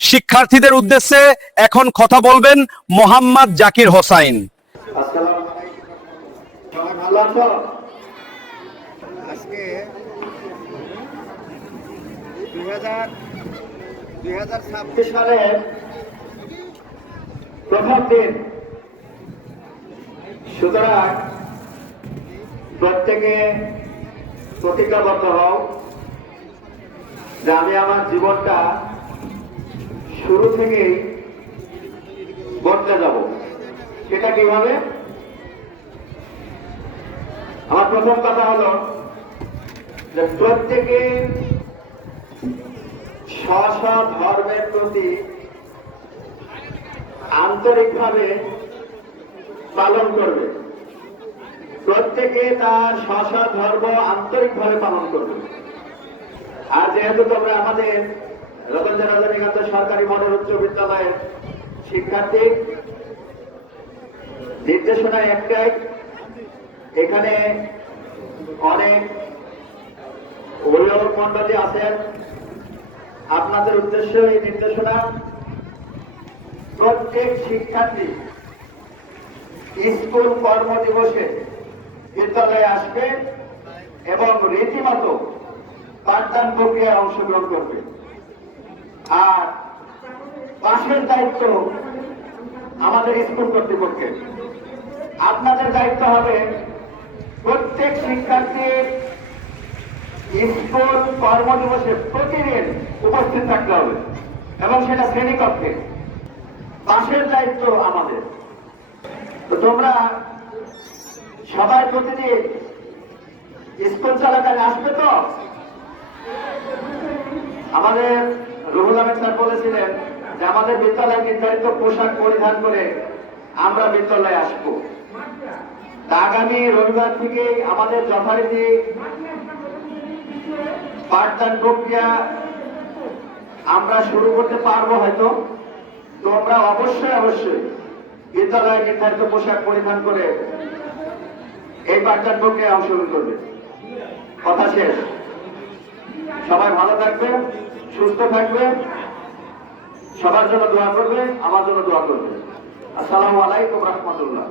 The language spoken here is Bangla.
শিক্ষার্থীদের উদ্দেশ্যে এখন কথা বলবেন মোহাম্মদ জাকির হোসাইন। আজকে 2026 সালের প্রথম দিন, সুতরাং প্রত্যেকে প্রতিজ্ঞাবদ্ধ হও যে আমি আমার জীবনটা শুরু থেকেই বদলে যাব। সেটা কিভাবে? আমার প্রথম কথা হলো যে প্রত্যেকে স্ব ধর্মের প্রতি আন্তরিকভাবে পালন করবে। প্রত্যেকে তার স্ব ধর্ম আন্তরিকভাবে পালন করবে। আর যেহেতু তোমরা আমাদের রতনজননীকান্ত সরকারি মডেল উচ্চ বিদ্যালয়ের শিক্ষার্থী, নির্দেশনা একটাই, এখানে অনেক অভিভাবক মন্ডলী আছেন। আপনাদের উদ্দেশ্য এই নির্দেশনা, প্রত্যেক শিক্ষার্থী স্কুল কর্মদিবসে বিদ্যালয়ে আসবে এবং রীতিমতো পাঠদান প্রক্রিয়ায় অংশগ্রহণ করবে। আর পাশের দায়িত্ব আমাদের স্কুল কর্তৃপক্ষের। আপনাদের দায়িত্ব হবে প্রত্যেক শিক্ষার্থীর স্কুল কর্মদিবসে প্রতিদিন উপস্থিত থাকতে হবে এবং সেটা শ্রেণীকক্ষে। পাশের দায়িত্ব আমাদের। তো তোমরা সবাই প্রতিদিন স্কুল চলাকালে আসবে তো? আমাদের রুহুল আহমেদ স্যার বলেছিলেন যে আমাদের বিদ্যালয় নির্ধারিত পোশাক পরিধান করে আমরা বিদ্যালয়ে আসবো। আগামী রবিবার থেকে আমাদের যথারীতি পাঠদান প্রক্রিয়া আমরা শুরু করতে পারবো হয়তো। তোমরা অবশ্যই বিদ্যালয়ে নির্ধারিত পোশাক পরিধান করে এই পাঠদান প্রক্রিয়ায় অংশগ্রহণ করবে। কথা শেষ। সবাই ভালো থাকবে, সুস্থ থাকবে, সবার জন্য দোয়া করবে, আমার জন্য দোয়া করবে। আসসালামু আলাইকুম রহমতুল্লাহ।